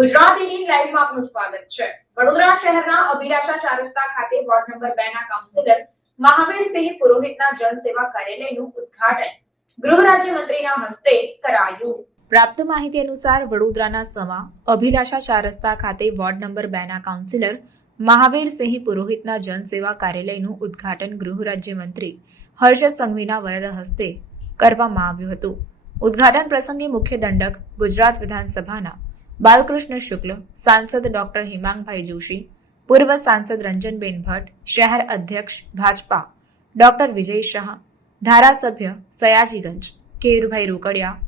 ગુજરાત 18 લાઈવમાં આપનું સ્વાગત છે। વડોદરા શહેરના અભિલાષા 4 રસ્તા ખાતે વોર્ડ નંબર 2 ના કાઉન્સિલર મહાવીરસિંહ પુરોહિતના જનસેવા કાર્યાલયનું ઉદ્ઘાટન ગૃહ રાજ્યમંત્રીના હસ્તે કરાયું। પ્રાપ્ત માહિતી અનુસાર વડોદરાના સમા અભિલાષા 4 રસ્તા ખાતે વોર્ડ નંબર 2 ના કાઉન્સિલર મહાવીરસિંહ પુરોહિતના જનસેવા કાર્યાલયનું ઉદ્ઘાટન ગૃહ રાજ્યમંત્રી હર્ષ સંઘવીના વરદ હસ્તે કરવામાં આવ્યું હતું। ઉદ્ઘાટન પ્રસંગે મુખ્ય દંડક ગુજરાત વિધાનસભાના બાલકૃષ્ણ શુક્લ, સાંસદ ડોક્ટર હિમાંગભાઈ જોશી, પૂર્વ સાંસદ રંજનબેન ભટ્ટ, શહેર અધ્યક્ષ ભાજપા ડોક્ટર વિજય શાહ, ધારાસભ્ય સયાજીગંજ કેયુરભાઈ રોકડિયા,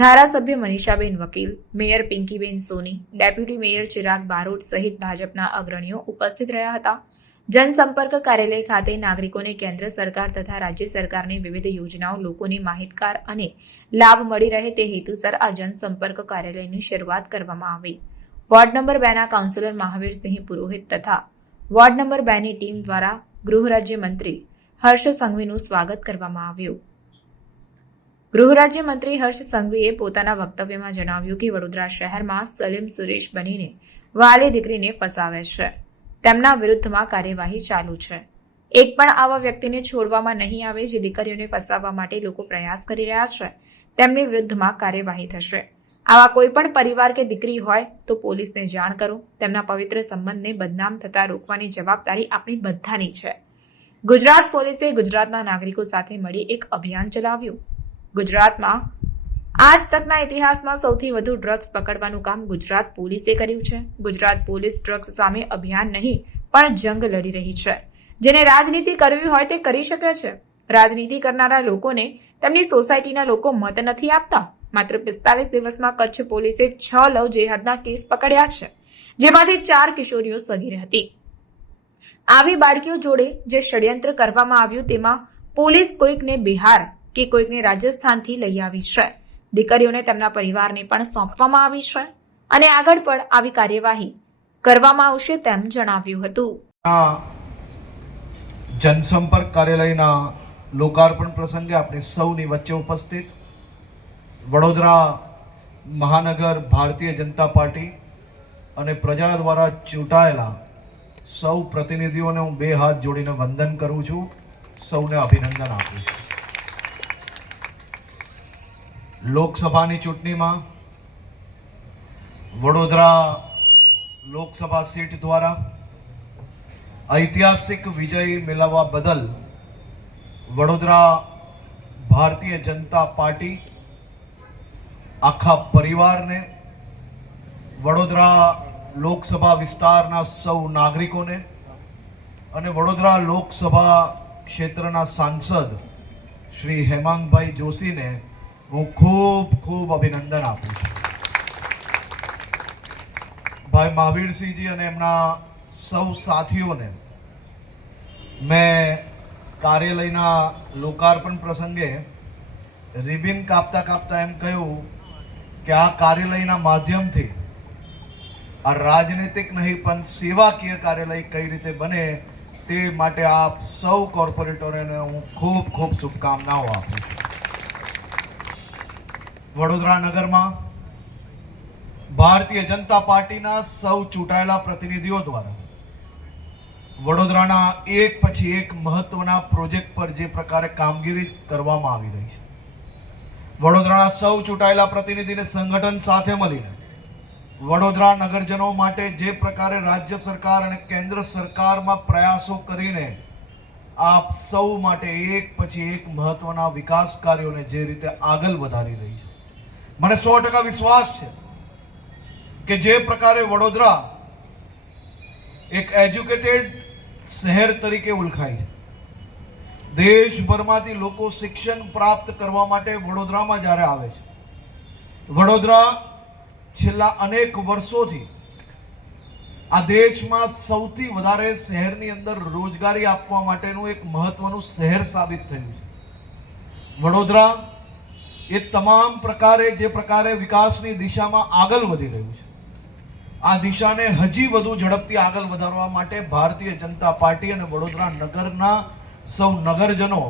ધારાસભ્ય મનીષાબેન વકીલ, મેયર પિંકીબેન સોની, ડેપ્યુટી મેયર ચિરાગ બારોટ સહિત ભાજપના અગ્રણીઓ ઉપસ્થિત રહ્યા હતા। જનસંપર્ક કાર્યાલય ખાતે નાગરિકોને કેન્દ્ર સરકાર તથા રાજ્ય સરકારની વિવિધ યોજનાઓ લોકોને માહિતગાર અને લાભ મળી રહે તે હેતુસર આ જનસંપર્ક કાર્યાલયની શરૂઆત કરવામાં આવી। વોર્ડ નંબર 2 ના કાઉન્સિલર મહાવીરસિંહ પુરોહિત તથા વોર્ડ નંબર 2 ની ટીમ દ્વારા ગૃહ રાજ્યમંત્રી હર્ષ સંઘવીનું સ્વાગત કરવામાં આવ્યું। ગૃહ રાજ્યમંત્રી હર્ષ સંઘવીએ પોતાના વક્તવ્યમાં જણાવ્યું કે વડોદરા શહેરમાં સલીમ સુરેશ બનીને વાલી દીકરીને ફસાવે છે, તેમના વિરુદ્ધમાં કાર્યવાહી ચાલુ છે। એક પણ આવા વ્યક્તિને છોડવામાં નહીં આવે જે દીકરીઓને ફસાવવા માટે લોકો પ્રયાસ કરી રહ્યા છે, તેમની વિરુદ્ધમાં કાર્યવાહી થશે। આવા કોઈ પણ પરિવાર કે દીકરી હોય તો પોલીસને જાણ કરો। તેમના પવિત્ર સંબંધને બદનામ થતા રોકવાની જવાબદારી આપણી બધાની છે। ગુજરાત પોલીસે ગુજરાતના નાગરિકો સાથે મળી એક અભિયાન ચલાવ્યું। ગુજરાતમાં આજ તકના ઇતિહાસમાં સૌથી વધુ ડ્રગ્સ પકડવાનું કામ ગુજરાત પોલીસે કર્યું છે। ગુજરાત પોલીસ ડ્રગ્સ સામે અભિયાન નહીં પણ જંગ લડી રહી છે। જેને રાજનીતિ કરવી હોય તે કરી શકે છે। રાજનીતિ કરનારા લોકોને તેમની સોસાયટીના લોકો મત નથી આપતા। માત્ર 45 દિવસમાં કચ્છ પોલીસે 6 લવ જેહાદના કેસ પકડ્યા છે, જેમાંથી 4 કિશોરીઓ સગીર હતી। આવી બાળકીઓ જોડે જે ષડયંત્ર કરવામાં આવ્યું તેમાં પોલીસ કોઈકને બિહાર કે કોઈકને રાજસ્થાનથી લઈ આવી છે। દીકરીઓને તેમના પરિવારને પણ સોંપવામાં આવી છે અને આગળ પણ આવી કાર્યવાહી કરવામાં આવશે તેમ જણાવ્યું હતું। જનસંપર્ક કાર્યાલયના લોકાર્પણ પ્રસંગે આપણી સૌની વચ્ચે ઉપસ્થિત વડોદરા મહાનગર ભારતીય જનતા પાર્ટી અને પ્રજા દ્વારા ચૂંટાયેલા સૌ પ્રતિનિધિઓને હું 2 હાથ જોડીને વંદન કરું છું, સૌને અભિનંદન આપું છું। લોકસભાની ચૂંટણીમાં વડોદરા લોકસભા સીટ દ્વારા ઐતિહાસિક વિજય મેળવવા બદલ વડોદરા ભારતીય જનતા પાર્ટી આખા પરિવારને, વડોદરા લોકસભા વિસ્તારના સૌ નાગરિકોને અને વડોદરા લોકસભા ક્ષેત્રના સાંસદ શ્રી હેમાંગભાઈ જોશીને હું ખૂબ ખૂબ અભિનંદન આપું છું। ભાઈ મહાવીરસિંહજી અને એમના સૌ સાથીઓને મેં કાર્યાલયના લોકાર્પણ પ્રસંગે રિબિન કાપતા કાપતા એમ કહ્યું કે આ કાર્યાલયના માધ્યમથી આ રાજનૈતિક નહીં પણ સેવાકીય કાર્યાલય કઈ રીતે બને તે માટે આપ સૌ કોર્પોરેટરોને હું ખૂબ ખૂબ શુભકામનાઓ આપું છું। વડોદરા નગરમાં ભારતીય જનતા પાર્ટીના સૌ ચૂંટાયેલા પ્રતિનિધિઓ દ્વારા વડોદરાના એક પછી એક મહત્વના પ્રોજેક્ટ પર જે પ્રકારે કામગીરી કરવામાં આવી રહી છે, વડોદરાના સૌ ચૂંટાયેલા પ્રતિનિધિને સંગઠન સાથે મળીને વડોદરા નગરજનો માટે જે પ્રકારે રાજ્ય સરકાર અને કેન્દ્ર સરકારમાં પ્રયાસો કરીને આપ સૌ માટે એક પછી એક મહત્વના વિકાસ કાર્યોને જે રીતે આગળ વધારી રહી છે, મને 100% વિશ્વાસ છે કે જે પ્રકારે વડોદરા એક એજ્યુકેટેડ શહેર તરીકે ઓળખાય છે, દેશભરમાંથી લોકો શિક્ષણ પ્રાપ્ત કરવા માટે વડોદરામાં જ્યારે આવે છે, વડોદરા છેલ્લા અનેક વર્ષોથી આ દેશમાં સૌથી વધારે શહેરની અંદર રોજગારી આપવા માટેનું એક મહત્વનું શહેર સાબિત થયું છે। વડોદરા એ તમામ પ્રકારે જે પ્રકારે વિકાસની દિશામાં આગળ વધી રહ્યું છે, આ દિશાને હજી વધુ ઝડપથી આગળ વધારવા માટે ભારતીય જનતા પાર્ટી અને વડોદરા નગરના સૌ નગરજનો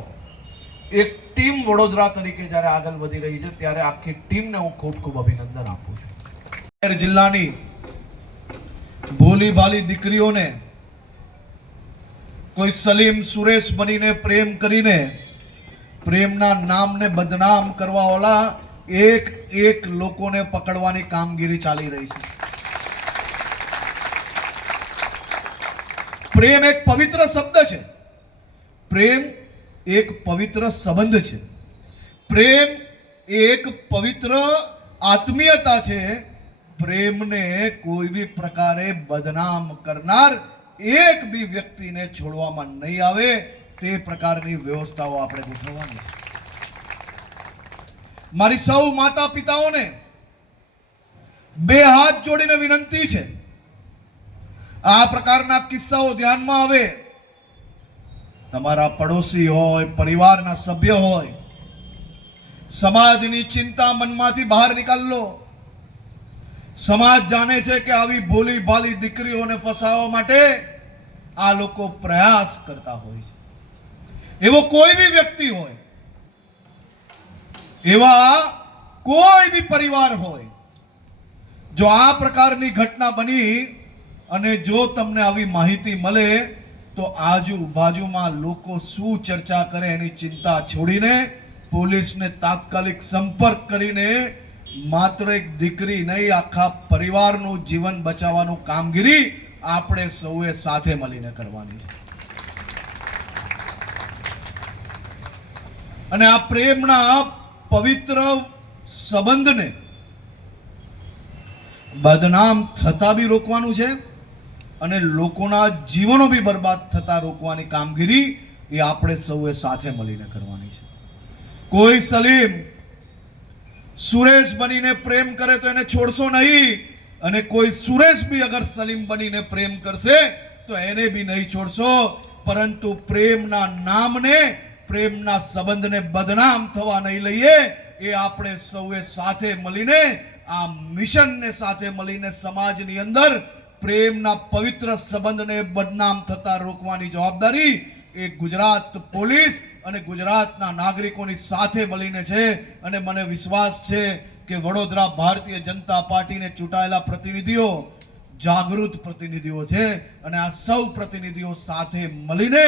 એક ટીમ વડોદરા તરીકે જ્યારે આગળ વધી રહી છે ત્યારે આખી ટીમને હું ખૂબ ખૂબ અભિનંદન આપું છું। જિલ્લાની ભોલી ભાલી દીકરીઓને કોઈ સલીમ સુરેશ બનીને પ્રેમ કરીને પ્રેમના નામને બદનામ કરવા વાળા એક લોકોને પકડવાની કામગીરી ચાલી રહી છે. પ્રેમ એક પવિત્ર શબ્દ છે. પ્રેમ એક પવિત્ર સંબંધ છે. પ્રેમ એક પવિત્ર આત્મીયતા છે. પ્રેમને કોઈ બી પ્રકારે બદનામ કરનાર એક બી વ્યક્તિને છોડવામાં નહીં આવે તે પ્રકારની વ્યવસ્થાઓ આપણે ગોઠવવાની છે. મારી સૌ માતા પિતાઓને બે હાથ જોડીને વિનંતી છે, આ પ્રકારના કિસ્સાઓ ધ્યાનમાં આવે. તમારા પડોશી હોય, પરિવારના સભ્ય હોય, સમાજની ચિંતા મનમાંથી બહાર નીકાળ લો. સમાજ જાણે છે કે આવી ભોલી ભાલી દીકરીઓને ફસાવવા માટે આ લોકો પ્રયાસ કરતા હોય છે. એવો કોઈ બી વ્યક્તિ હોય, એવા કોઈ બી પરિવાર હોય, જો આ પ્રકારની ઘટના બની અને જો તમને આવી માહિતી મળે તો આજુબાજુમાં લોકો શું ચર્ચા કરે એની ચિંતા છોડીને પોલીસને તાત્કાલિક સંપર્ક કરીને માત્ર એક દીકરી નહીં, આખા પરિવારનું જીવન બચાવવાનું કામગીરી આપણે સૌએ સાથે મળીને કરવાની છે. અને આ પ્રેમના પવિત્ર સંબંધને બદનામ થતા બી રોકવાનું છે અને લોકોના જીવનો બી બરબાદ થતા રોકવાની કામગીરી એ આપણે સૌએ સાથે મળીને કરવાની છે. કોઈ સલીમ સુરેશ બનીને પ્રેમ કરે તો એને છોડશો નહીં, અને કોઈ સુરેશ બી અગર સલીમ બનીને પ્રેમ કરશે તો એને બી નહીં છોડશો. પરંતુ પ્રેમના નામને, પ્રેમના સંબંધને બદનામ થવા નહીં લઈએ. એ આપણે સૌએ સાથે મળીને આ મિશનને સાથે મળીને સમાજની અંદર પ્રેમના પવિત્ર સંબંધને બદનામ થતા રોકવાની જવાબદારી એ ગુજરાત પોલીસ અને ગુજરાતના નાગરિકોની સાથે મળીને છે. અને મને વિશ્વાસ છે કે વડોદરા ભારતીય જનતા પાર્ટીને ચૂંટાયેલા પ્રતિનિધિઓ જાગૃત પ્રતિનિધિઓ છે અને આ સૌ પ્રતિનિધિઓ સાથે મળીને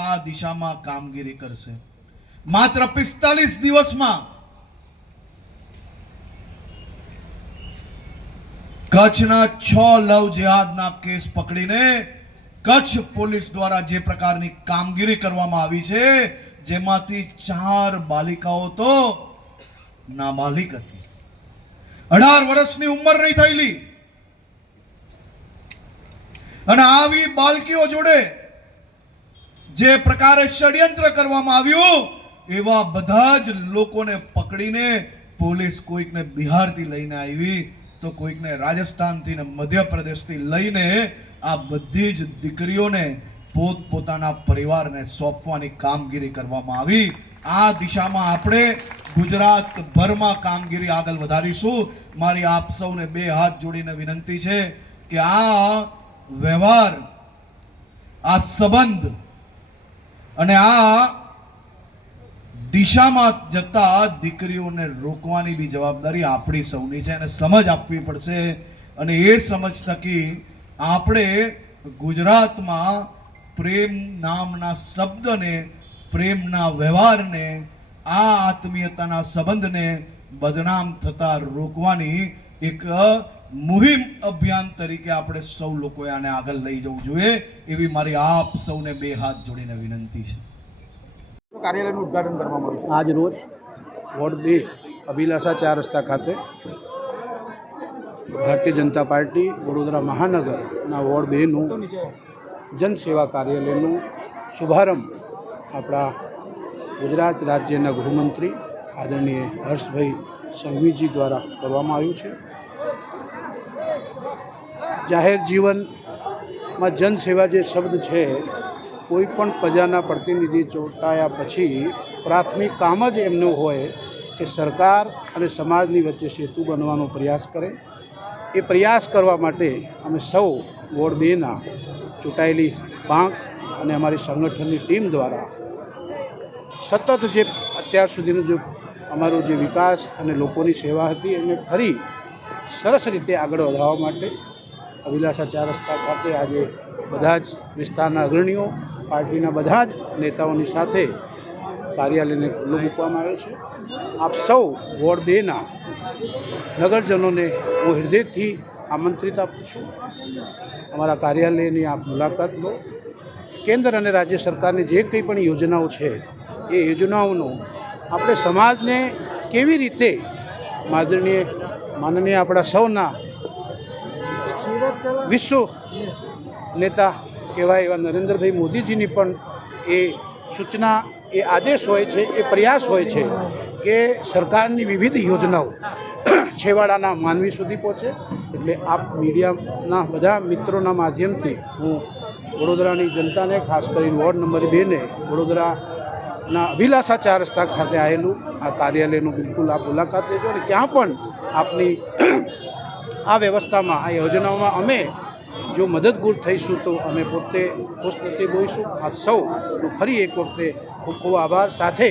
આ દિશામાં કામગીરી કરશે. માત્ર 45 દિવસમાં કચ્છના 6 લવ જેહાદના કેસ પકડીને કચ્છ પોલીસ દ્વારા જે પ્રકારની કામગીરી કરવામાં આવી છે, જેમાંથી 4 બાલિકાઓ તો નાબાલિગ હતી, 18 વર્ષની ઉંમર નહીં થયેલી. અને આવી બાલકીઓ જોડે જે પ્રકારે ષડયંત્ર કરવામાં આવ્યું, એવા બધા જ લોકોને પકડીને પોલીસ કોઈકને બિહારથી લઈને આવી તો કોઈકને રાજસ્થાનથી ને મધ્યપ્રદેશથી લઈને આ બધી જ દીકરીઓને પોતપોતાના પરિવારને સોંપવાની કામગીરી કરવામાં આવી. આ દિશામાં આપણે ગુજરાતભરમાં કામગીરી આગળ વધારીશું. મારી આપ સૌને બે હાથ જોડીને વિનંતી છે કે આ વ્યવહાર, આ સંબંધ અને આ દિશામાં જતા દીકરીઓને રોકવાની બી જવાબદારી આપણી સૌની છે અને સમજ આપવી પડશે. અને એ સમજ થકી આપણે ગુજરાતમાં પ્રેમ નામના શબ્દને, પ્રેમના વ્યવહારને, આ આત્મીયતાના સંબંધને બદનામ થતા રોકવાની એક મુહિમ અભિયાન તરીકે આપણે સૌ લોકોએ આને આગળ લઈ જવું જોઈએ એવી મારી આપ સૌને બે હાથ જોડીને વિનંતી છે. કાર્યાલયનું ઉદ્ઘાટન કરવામાં આવ્યું. આજ રોજ વોર્ડ 2 અભિલાષા 4 રસ્તા ખાતે ભારતીય જનતા પાર્ટી વડોદરા મહાનગરના વોર્ડ 2નું જનસેવા કાર્યાલયનું શુભારંભ આપણા ગુજરાત રાજ્યના ગૃહમંત્રી આદરણીય હર્ષભાઈ સંઘવીજી દ્વારા કરવામાં આવ્યું છે. જાહેર જીવનમાં જનસેવા જે શબ્દ છે, કોઈ પણ પ્રજાના પ્રતિનિધિ ચૂંટાયા પછી પ્રાથમિક કામ જ એમનું હોય કે સરકાર અને સમાજની વચ્ચે સેતુ બનવાનો પ્રયાસ કરે. એ પ્રયાસ કરવા માટે અમે સૌ વોર્ડ 2ના ચૂંટાયેલી પાંખ અને અમારી સંગઠનની ટીમ દ્વારા સતત જે અત્યાર સુધીનો જે અમારો જે વિકાસ અને લોકોની સેવા હતી એને ફરી સરસ રીતે આગળ વધારવા માટે અભિલાષા 4 રસ્તા ખાતે આજે બધા જ વિસ્તારના અગ્રણીઓ, પાર્ટીના બધા જ નેતાઓની સાથે કાર્યાલયને ખુલ્લું મૂકવામાં આવ્યો છે. આપ સૌ વોર્ડ 2ના નગરજનોને હું હૃદયથી આમંત્રિત આપું છું. અમારા કાર્યાલયની આપ મુલાકાત લો. કેન્દ્ર અને રાજ્ય સરકારની જે કંઈ પણ યોજનાઓ છે એ યોજનાઓનો આપણે સમાજને કેવી રીતે માનનીય આપણા સૌના વિશ્વ નેતા કહેવાય એવા નરેન્દ્રભાઈ મોદીજીની પણ એ સૂચના, એ આદેશ હોય છે, એ પ્રયાસ હોય છે કે સરકારની વિવિધ યોજનાઓ છેવાડાના માનવી સુધી પહોંચે. એટલે આપ મીડિયાના બધા મિત્રોના માધ્યમથી હું વડોદરાની જનતાને, ખાસ કરીને વોર્ડ નંબર 2ને વડોદરાના અભિલાષા 4 રસ્તા ખાતે આવેલું આ કાર્યાલયનું બિલકુલ આપ મુલાકાત લેજો અને ત્યાં પણ આપની આ વ્યવસ્થામાં, આ યોજનાઓમાં અમે જો મદદગુર થઈશું તો અમે પોતે ખુશનસીબ હોઈશું. આપ સૌનો ફરી એક વખતે ખૂબ ખૂબ આભાર. સાથે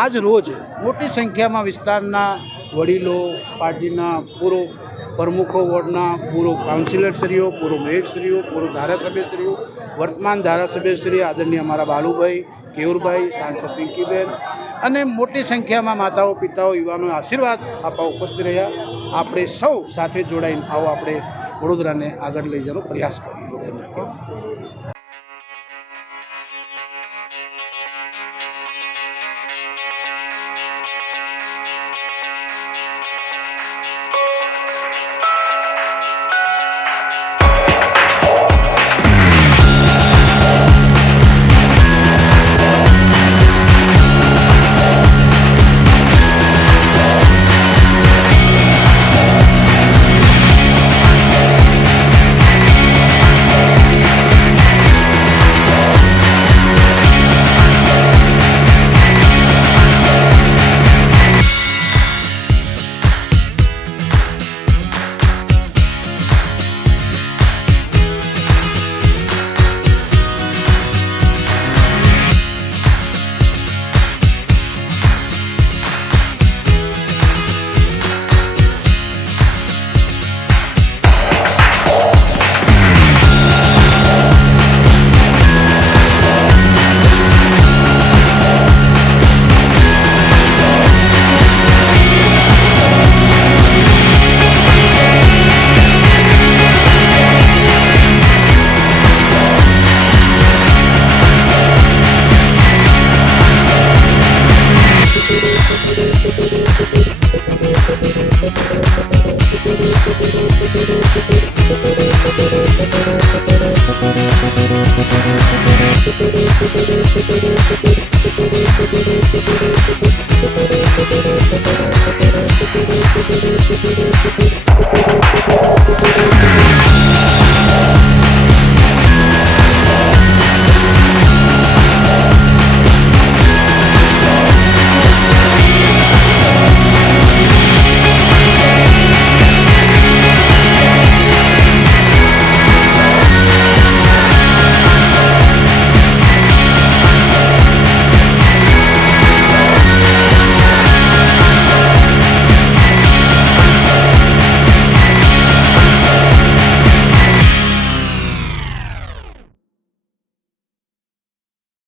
આજ રોજ મોટી સંખ્યામાં વિસ્તારના વડીલો, પાર્ટીના પૂર્વ પ્રમુખો, વોર્ડના પૂર્વ કાઉન્સિલરશ્રીઓ, પૂર્વ મેયરશ્રીઓ, પૂર્વ ધારાસભ્યશ્રીઓ, વર્તમાન ધારાસભ્યશ્રી આદરણીય અમારા બાલુભાઈ, કેયુરભાઈ, સાંસદ પિંકીબેન અને મોટી સંખ્યામાં માતાઓ, પિતાઓ, યુવાનોએ આશીર્વાદ આપવા ઉપસ્થિત રહ્યા. આપણે સૌ સાથે જોડાઈને આવો આપણે વડોદરાને આગળ લઈ જવાનો પ્રયાસ કરીએ. Thank you.